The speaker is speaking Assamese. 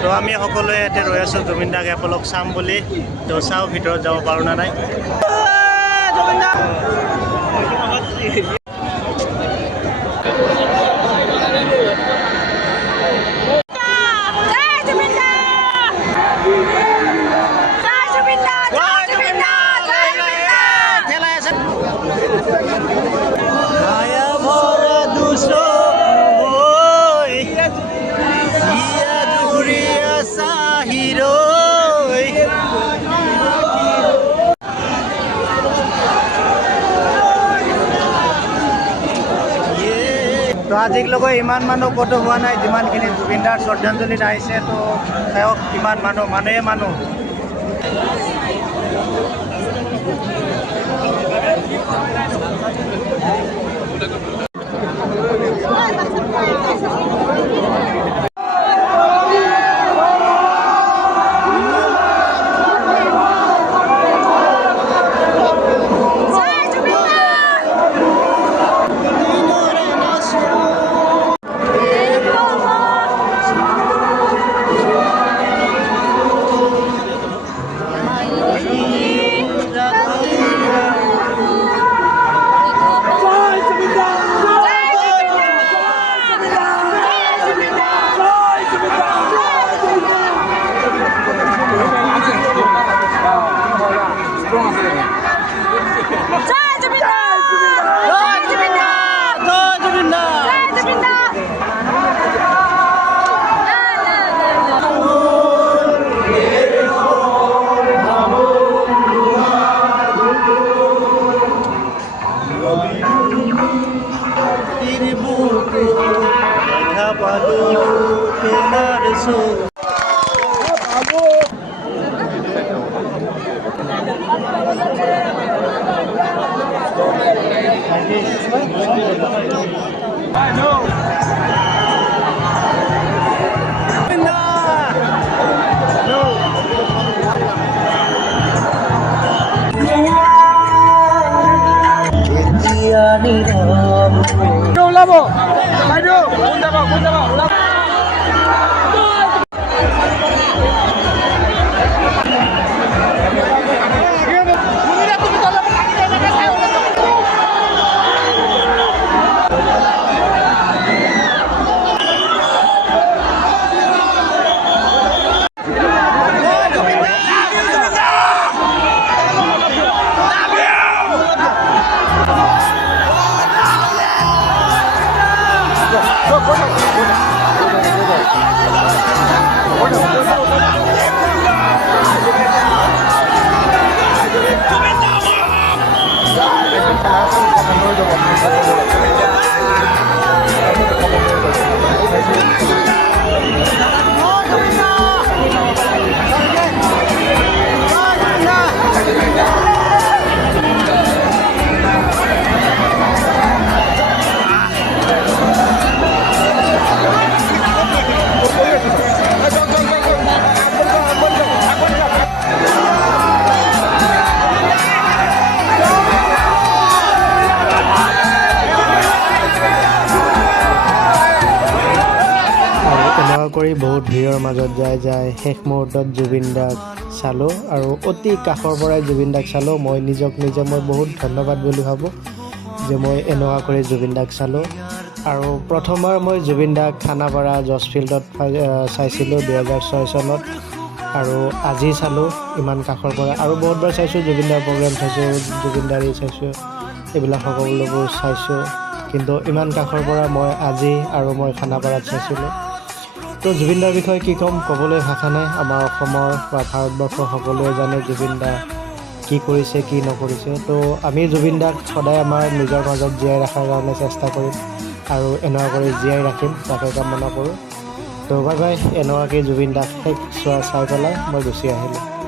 তো আমি সকলোৱে ইয়াতে ৰৈ আছোঁ জুবিন দাক এপলক চাম বুলি। তো চাওঁ ভিতৰত যাব পাৰোঁ না নাই। তো আজিলৈকে ইমান মানুহ ক'তো হোৱা নাই যিমানখিনি জুবিন দাৰ শ্ৰদ্ধাঞ্জলিত আহিছে। তো তেওঁক ইমান মানুহ কৰি বহুত ভিৰৰ মাজত যাই শেষ মুহূৰ্তত জুবিন দাক চালোঁ আৰু অতি কাষৰ পৰাই জুবিন দাক চালোঁ। মই নিজে মই বহুত ধন্যবাদ বুলি ভাবোঁ যে মই এনেকুৱা কৰি জুবিন দাক চালোঁ। আৰু প্ৰথমবাৰ মই জুবিন দাক খানাপাৰা জজ ফিল্ডত চাইছিলোঁ 2006 চনত আৰু আজি চালোঁ ইমান কাষৰ পৰা। আৰু বহুতবাৰ চাইছোঁ জুবিন দাৰ প্ৰগ্ৰেম চাইছোঁ, জুবিন দাৰ চাইছোঁ, এইবিলাক সকলোবোৰ চাইছোঁ, কিন্তু ইমান কাষৰ পৰা মই আজি আৰু মই খানাপাৰাত চাইছিলোঁ। তো জুবিন দাৰ বিষয়ে কি ক'ম, ক'বলৈ ভাষা নাই। আমাৰ অসমৰ বা ভাৰতবৰ্ষৰ সকলোৱে জানে জুবিন দা কি কৰিছে কি নকৰিছে। তো আমি জুবিন দাক সদায় আমাৰ নিজৰ মাজত জীয়াই ৰখাৰ কাৰণে চেষ্টা কৰিম আৰু এনেকুৱা কৰি জীয়াই ৰাখিম, তাকে কামনা কৰোঁ। তো বাই বাই। এনেকুৱাকৈ জুবিন দাক চাই পেলাই মই গুচি আহিলোঁ।